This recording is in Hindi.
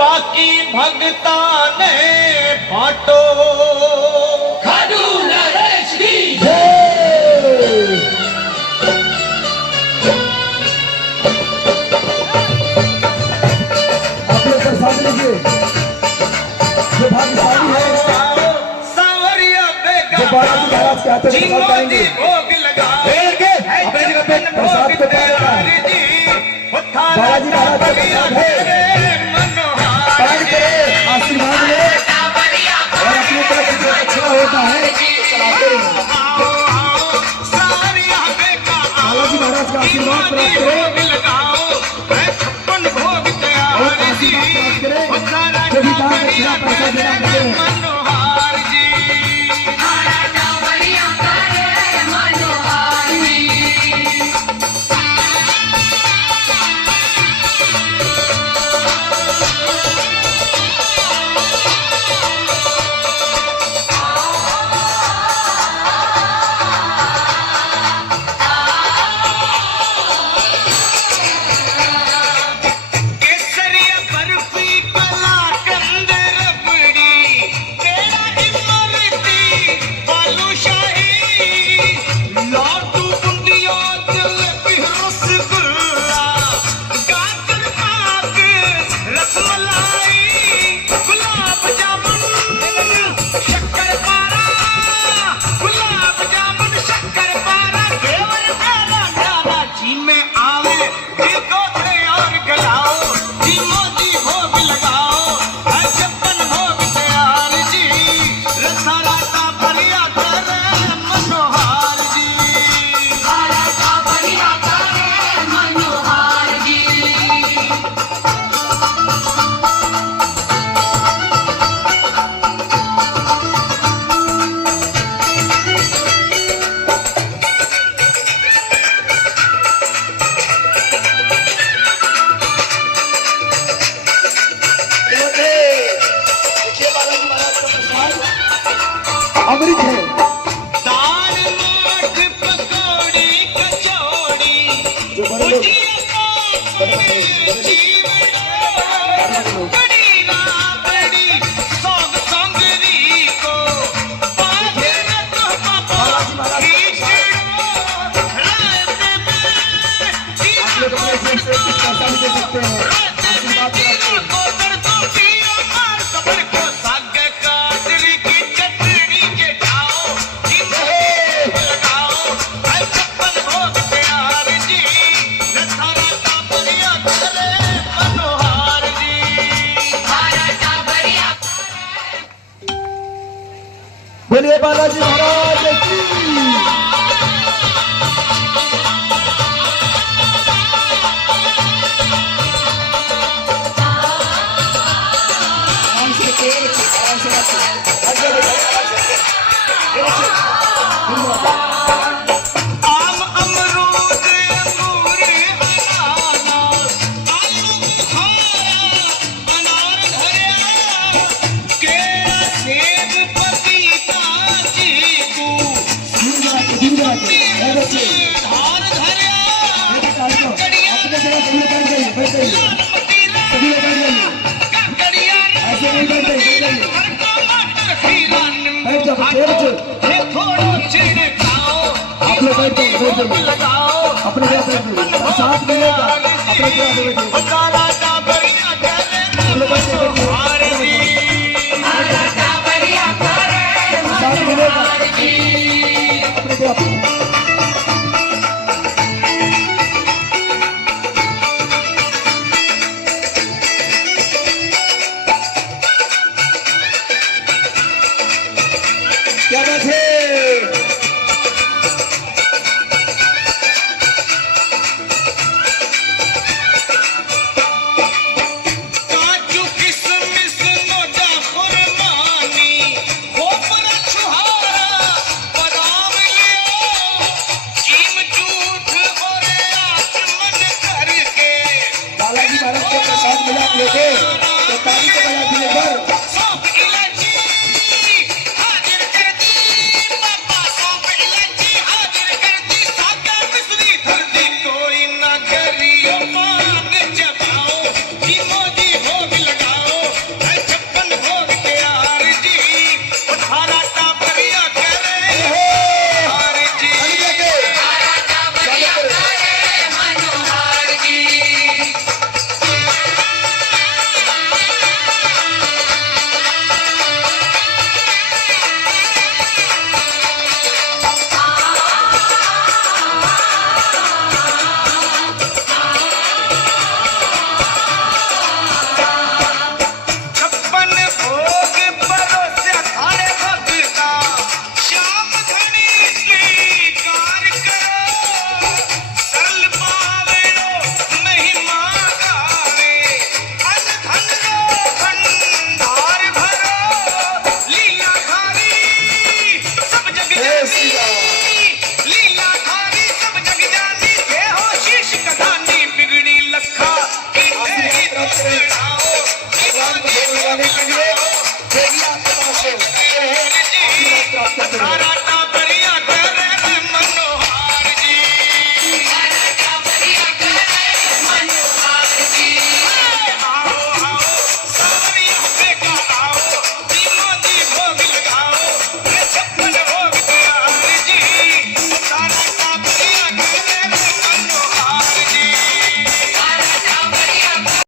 बाकी भगता ने बांटो। खाटू नरेश की आप लोग प्रसाद लीजिए। जो भाग्यशाली है सावरिया जो बालाजी महाराज के हाथों में प्रसाद पाएंगे, भोग लगाओ अपने जगह पे प्रसाद को पाएगा। बालाजी महाराज का प्रसाद है, पान करे, आशीर्वाद ले और अपनी तरफ जो अच्छा होता है तो चलाते रहें। बालाजी महाराज का आशीर्वाद प्राप्त करें और आशीर्वाद प्राप्त करें। जो भी दान दक्षिणा पैसा देना करते हैं, अमृत है। दाल माठ पकौड़ी कचौड़ी जो बड़े लोग बड़ी राबड़ी सौग सौंगरी को बाजे रखो पापा खींचड़ो रात में आप लोग अपने जेब से कुछ पैसा भी दे सकते हैं, आशीर्वाद प्राप्त करें। बोलिए बालाजी महाराज की। आम अमरूद अंगूर अनानास आलू बुखारा अनार धरिया केला सेब पपीता चीकू धान धरिया ककड़िया अपने साथ मिलेगा अपने क्या बात है। जी सारा